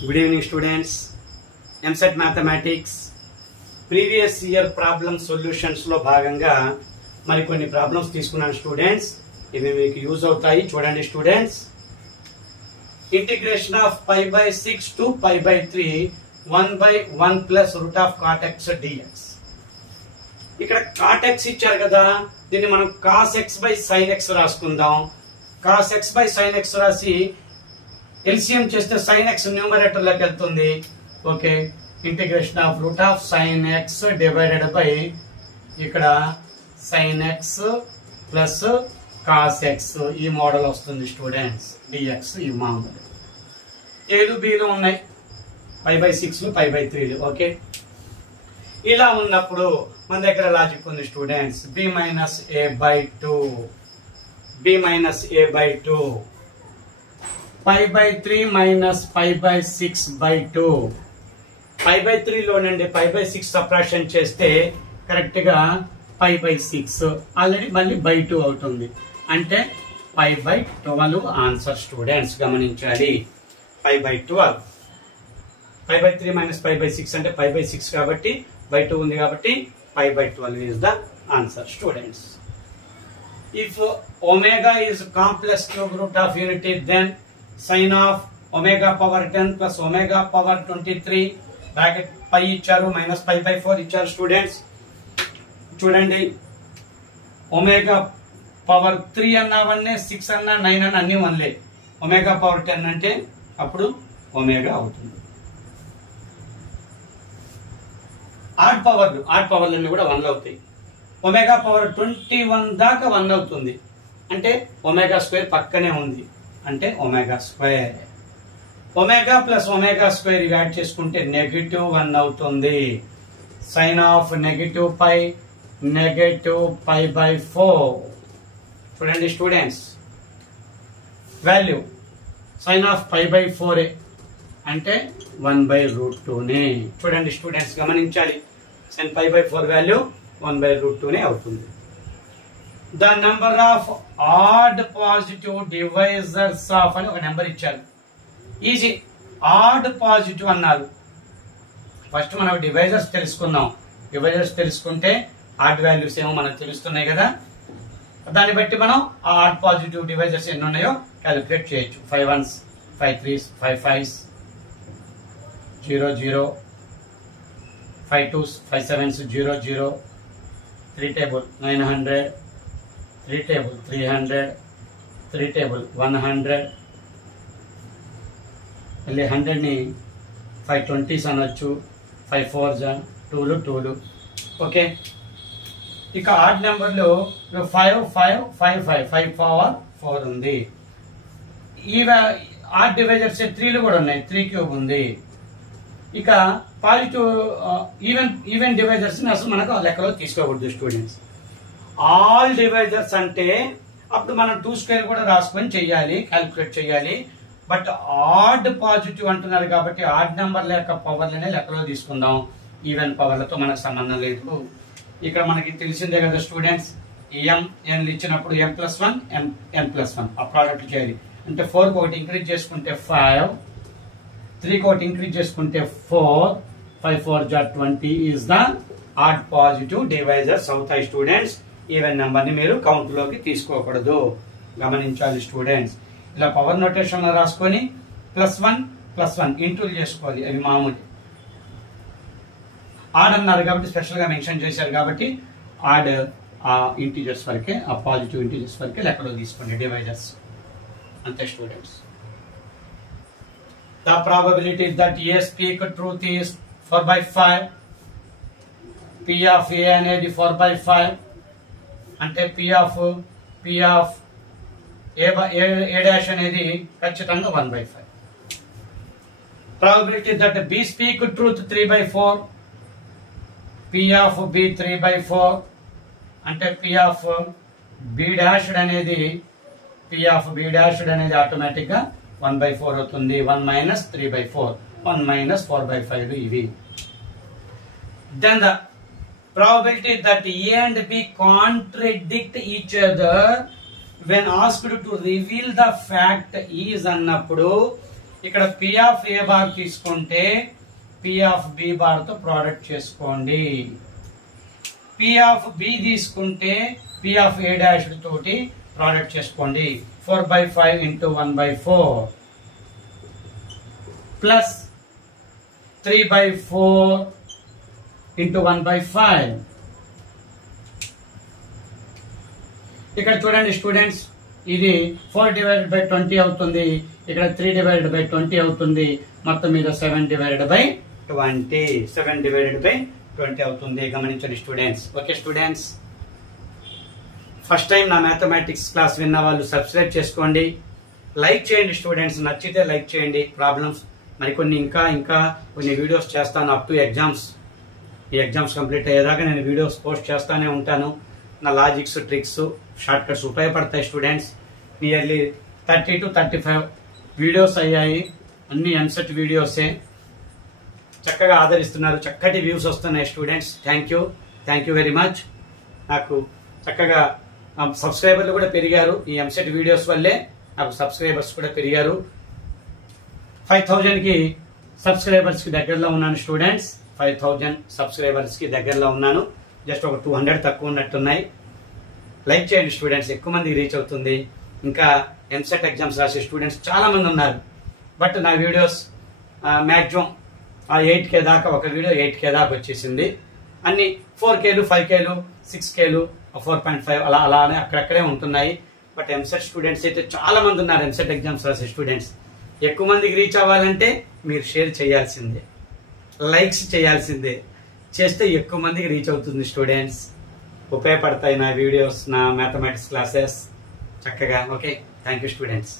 Good evening students. MSET Mathematics previous year problem solutions లో భాగంగా మరికొన్ని ప్రాబ్లమ్స్ తీసుకున్నాను స్టూడెంట్స్. ఇవి మీకు యూజ్ అవుతాయి. చూడండి students. Integration of π by 6 to π by 3 1/1 plus root of cot x dx. ఇక్కడ cot x ఇచ్చారు కదా, దీన్ని మనం cos x by sin x రాసుకుందాం. cos x by sin x రాసి ఎల్సిఎం చేస్తే sin x న్యూమరేటర్ లోకి వెళ్తుంది. Okay, integration of root of sin x divided by ఇక్కడ sin x plus cos x ఈ మోడల్ వస్తుంది స్టూడెంట్స్. dx ఈ మామూలు ఏలు బీలు ఉన్నాయి, π by 6 π by 3. ఓకే, ఇలా ఉన్నప్పుడు మన దగ్గర లాజిక్ ఉంది students. b minus a by 2 b minus a by 2 π by 3 minus π by 6 by 2. π by 3 లో నుండి π by 6 సబ్ట్రాక్షన్ చేస్తే కరెక్ట్ గా π by 6 ఆల్రెడీ మళ్ళీ by 2 అవుతుంది. అంటే π by 12 ఆన్సర్ స్టూడెంట్స్. గమనించాలి, π by 12. π by 3 minus π by 6 అంటే π by 6 కాబట్టి by 2 ఉంది కాబట్టి π by 12 is the answer students. If omega is complex cube root of unity, then sin of omega power 10 plus omega power 23 bracket pi ఇచ్చారు minus pi by 4 ఇచ్చారు students. చూడండి, omega power 3 అన్నా 1, 6 అన్నా 9 అన్నా అన్ని 1లే. ఒమేగా పవర్ 10 అంటే అప్పుడు omega అవుతుంది. ఆడ్ పవర్లన్నీ కూడా 1 అవుతాయి. ఒమేగా పవర్ 21 దాకా 1 అవుతుంది. అంటే ఒమేగా స్క్వేర్ పక్కనే ఉంది, అంటే omega square. Omega plus omega square add చేసుకుంటే -1 అవుతుంది. Sine of -π π by 4. చూడండి students, value sine of π by 4 అంటే 1/√2నే. చూడండి స్టూడెంట్స్, గమనించాలి. సైన్ π by 4 వాల్యూ 1/√2నే అవుతుంది. The number of odd positive divisors of అని ఒక నెంబర్ ఇచ్చారు. ఈజీ, ఆడ్ పాజిటివ్ అన్నారు. ఫస్ట్ మనం డివైజర్స్ తెలుసుకుందాం. డివైజర్స్ తెలుసుకుంటే ఆడ్ వాల్యూస్ ఏమో మనకు తెలుస్తున్నాయి కదా, దాన్ని బట్టి మనం ఆ ఆడ్ పాజిటివ్ డివైజర్స్ ఎన్ని ఉన్నాయో క్యాలిక్యులేట్ చేయొచ్చు. 5 1s 5 3s 5 5s 0 0 5 2s 5 7s 0 0 3 table 900 3 table 300 3 table 100 మళ్ళీ 100 ని 520s అనొచ్చు. 5 4s 2లు 2లు. ఓకే, ఇక ఆడ్ నెంబర్లు 5 5 5 5 5 పవర్ 4 ఉంది. ఆడ్ డివైజర్స్ 3లు కూడా ఉన్నాయి, 3 క్యూబ్ ఉంది. ఇక పాజిటివ్ ఈవెన్ డివైజర్స్ అసలు మనకు లెక్కలో తీసుకోకూడదు స్టూడెంట్స్. ఆల్ డివైజర్స్ అంటే అప్పుడు మనం 2² కూడా రాసుకొని చెయ్యాలి, క్యాలిక్యులేట్ చేయాలి. బట్ ఆడ్ పాజిటివ్ అంటున్నారు కాబట్టి ఆడ్ నెంబర్ లేక పవర్లనే లెక్కలో తీసుకుందాం. ఈవెన్ పవర్లతో మనకు సంబంధం లేదు. ఇక్కడ మనకి తెలిసిందే కదా స్టూడెంట్స్, n ఇచ్చినప్పుడు m+1 n+1 ఆ ప్రోడక్ట్ చేయాలి. అంటే 4 ఒకటి ఇంక్రీజ్ చేసుకుంటే 5, 3 ఒకటి ఇంక్రీజ్ చేసుకుంటే 4, 5 4 20 is the odd positive divisors అవుతాయి స్టూడెంట్స్. ఈవెన్ నెంబర్ ని మీరు కౌంట్ లోకి తీసుకోకూడదు, గమనించాలి స్టూడెంట్స్. ఇలా పవర్ నోటేషన్ లో రాసుకొని +1 ఇంటూలు చేసుకోవాలి. అవి మామూలు. ఆడ్ అన్నారు కాబట్టి స్పెషల్ గా మెన్షన్ చేశారు కాబట్టి ఆడ్ ఆ ఇంటీజర్స్ వరకే, ఆ పాజిటివ్ ఇంటీజర్స్ వరకే లెక్కలో తీసుకోండి డివైజర్స్. అంతే students. The probability that A speak truth is 4/5. P of A అనేది 4/5 అంటే P of A డాష్ అనేది ఖచ్చితంగా 1/5. Probability that B speak truth 3/4. P of B 3/4 అంటే P of B డాష్డ్ అనేది ఆటోమేటిక్ గా 1/4 అవుతుంది. 1 minus 3/4 1 minus 4/5 ఇవి. Then the probability that A and B contradict each other when asked to reveal the fact is అన్నప్పుడు ఇక్కడ P of A bar తీసుకుంటే P of B bar తో product చేసుకోండి. P of B తీసుకుంటే P of A dash తోటి product చేసుకోండి. 4/5 into 1/4 plus 3/4 into 1/5. ఇక్కడ చూడండి స్టూడెంట్స్, ఇది 4/20 అవుతుంది, ఇక్కడ 3/20 అవుతుంది, మొత్తం మీద 7/20 7/20 అవుతుంది. గమనించండి students. Okay students, first time నా మ్యాథమెటిక్స్ క్లాస్ విన్న వాళ్ళు సబ్స్క్రైబ్ చేసుకోండి, లైక్ చేయండి స్టూడెంట్స్, నచ్చితే లైక్ చేయండి. ప్రాబ్లమ్స్ మరికొన్ని ఇంకా కొన్ని వీడియోస్ చేస్తాను అప్ టు ఎగ్జామ్స్. ఈ ఎగ్జామ్స్ కంప్లీట్ అయ్యేదాకా నేను వీడియోస్ పోస్ట్ చేస్తానే ఉంటాను. నా లాజిక్స్, ట్రిక్స్, షార్ట్ కట్స్ ఉపయోగపడతాయి స్టూడెంట్స్. నియర్లీ 30 to 35 వీడియోస్ అయ్యాయి, అన్ని ఎంసెట్ వీడియోసే. చక్కగా ఆదరిస్తున్నారు, చక్కటి వ్యూస్ వస్తున్నాయి students. Thank you very much. నాకు చక్కగా సబ్స్క్రైబర్లు కూడా పెరిగారు, ఈ ఎంసెట్ వీడియోస్ వల్లే నాకు సబ్స్క్రైబర్స్ కూడా పెరిగారు. 5,000 కి సబ్స్క్రైబర్స్ కి దగ్గరలో ఉన్నాను స్టూడెంట్స్. 5,000 సబ్స్క్రైబర్స్ కి దగ్గరలో ఉన్నాను. జస్ట్ ఒక 200 తక్కువ ఉన్నట్టున్నాయి. లైక్ చేయండి స్టూడెంట్స్, ఎక్కువ మందికి రీచ్ అవుతుంది. ఇంకా ఎంసెట్ ఎగ్జామ్స్ రాసే స్టూడెంట్స్ చాలా మంది ఉన్నారు. బట్ నా వీడియోస్ మ్యాక్సిమం 8K దాకా, ఒక వీడియో 8K దాకా వచ్చేసింది. అన్ని 4Kలు, 5Kలు, 6Kలు, 4.5 అలానే అక్కడక్కడే ఉంటున్నాయి. బట్ ఎంసెట్ స్టూడెంట్స్ అయితే చాలా మంది ఉన్నారు. ఎంసెట్ ఎగ్జామ్స్ రాసే స్టూడెంట్స్ ఎక్కువ మందికి రీచ్ అవ్వాలంటే మీరు షేర్ చేయాల్సిందే, లైక్స్ చేయాల్సిందే. చేస్తే ఎక్కువ మందికి రీచ్ అవుతుంది స్టూడెంట్స్. ఉపయోగపడతాయి నా వీడియోస్, నా మ్యాథమెటిక్స్ క్లాసెస్ చక్కగా. Okay, thank you students.